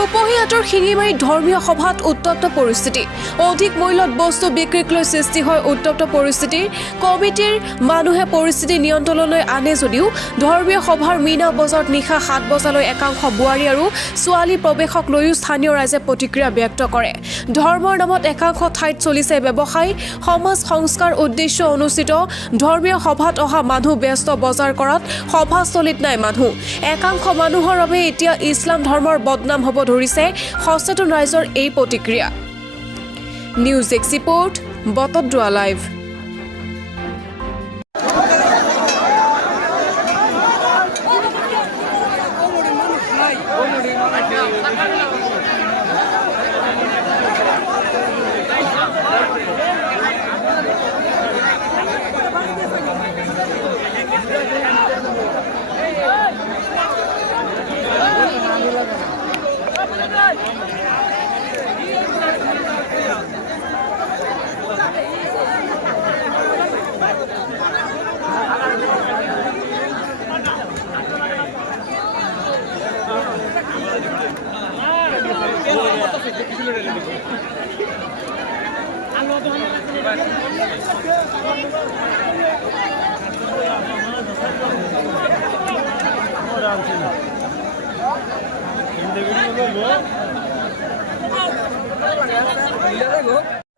দুপহীয়াটোৰ শিঙিমাৰী ধৰ্মীয় সভাত উত্তপ্ত পৰিস্থিতি অধিক মূল্যত বস্তু বিক্ৰীক লৈ সৃষ্টি হয় উত্তপ্ত পৰিস্থিতিৰ কমিটিৰ মানুহে পৰিস্থিতি নিয়ন্ত্ৰণলৈ আনে যদিও ধৰ্মীয় সভাৰ মিনা বজাৰত নিশা 7 বজালৈ একাংশ বোৱাৰী আৰু ছোৱালী প্ৰৱেশক লৈও স্থানীয় ৰাইজে প্ৰতিক্ৰিয়া ব্যক্ত কৰে ধৰ্মৰ নামত একাংশ ঠাইত চলিছে ব্যৱসায় সমাজ সংস্কাৰ উদ্দেশ্য অনুষ্ঠিত ধৰ্মীয় সভাত অহা মানুহ ব্যস্ত বজাৰ কৰাত সভাস্থলীত নাই মানুহ একাংশ মানুহৰ বাবে এতিয়া ইছলাম ধৰ্মৰ বদনাম হ'ব ধৰিছে সচেতন ৰাইজৰ এই প্ৰতিক্ৰিয়া নিউজ এক্সপোৰ্ট বটদ্ৰোৱা লাইভ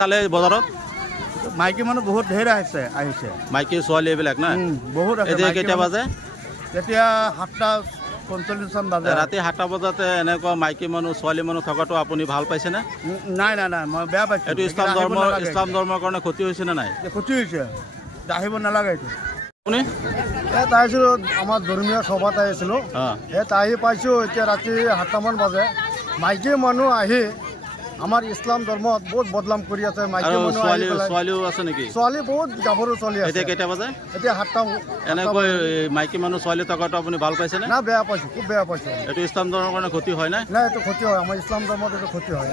কালে বজাৰত মাইকী মানুহ বহুত ঢেৰ আহিছে মাইকী ছোৱালী এইবিলাক না বহুত আছে এতিয়া কেতিয়া বাজে এতিয়া 7:45 বাজে ৰাতি 7টা বজাতে এনেকুৱা মাইকী মানুহ ছোৱালী মানুহ থকাটো আপুনি ভাল পাইছেনে নাই মই বেয়া পাইছোঁ এইটো ইছলাম ধৰ্মৰ কাৰণে ক্ষতি হৈছে নে নাই ক্ষতি হৈছে আহিব নালাগে এইটো আপুনি ইয়াত আহিছিলোঁ আমাৰ ধৰ্মীয় সভাত আহিছিলোঁ ইয়াত আহি পাইছোঁ এতিয়া ৰাতি 7টামান বাজে মাইকী মানুহ আহি আমাৰ ইছলাম ধৰ্মত বহুত বদনাম কৰি আছে মাইকী মানুহ ছোৱালীও আছে নেকি ছোৱালী বহুত গাভৰু ছোৱালী আছে এতিয়া কেইটা বাজে এতিয়া 7টা এনেকৈ মাইকী মানুহ ছোৱালী থকাটো আপুনি ভাল পাইছেনে না বেয়া পাইছোঁ খুব বেয়া পাইছোঁ এইটো ইছলাম ধৰ্মৰ কাৰণে ক্ষতি হয় নাই এইটো ক্ষতি হয় আমাৰ ইছলাম ধৰ্মত এইটো ক্ষতি হয়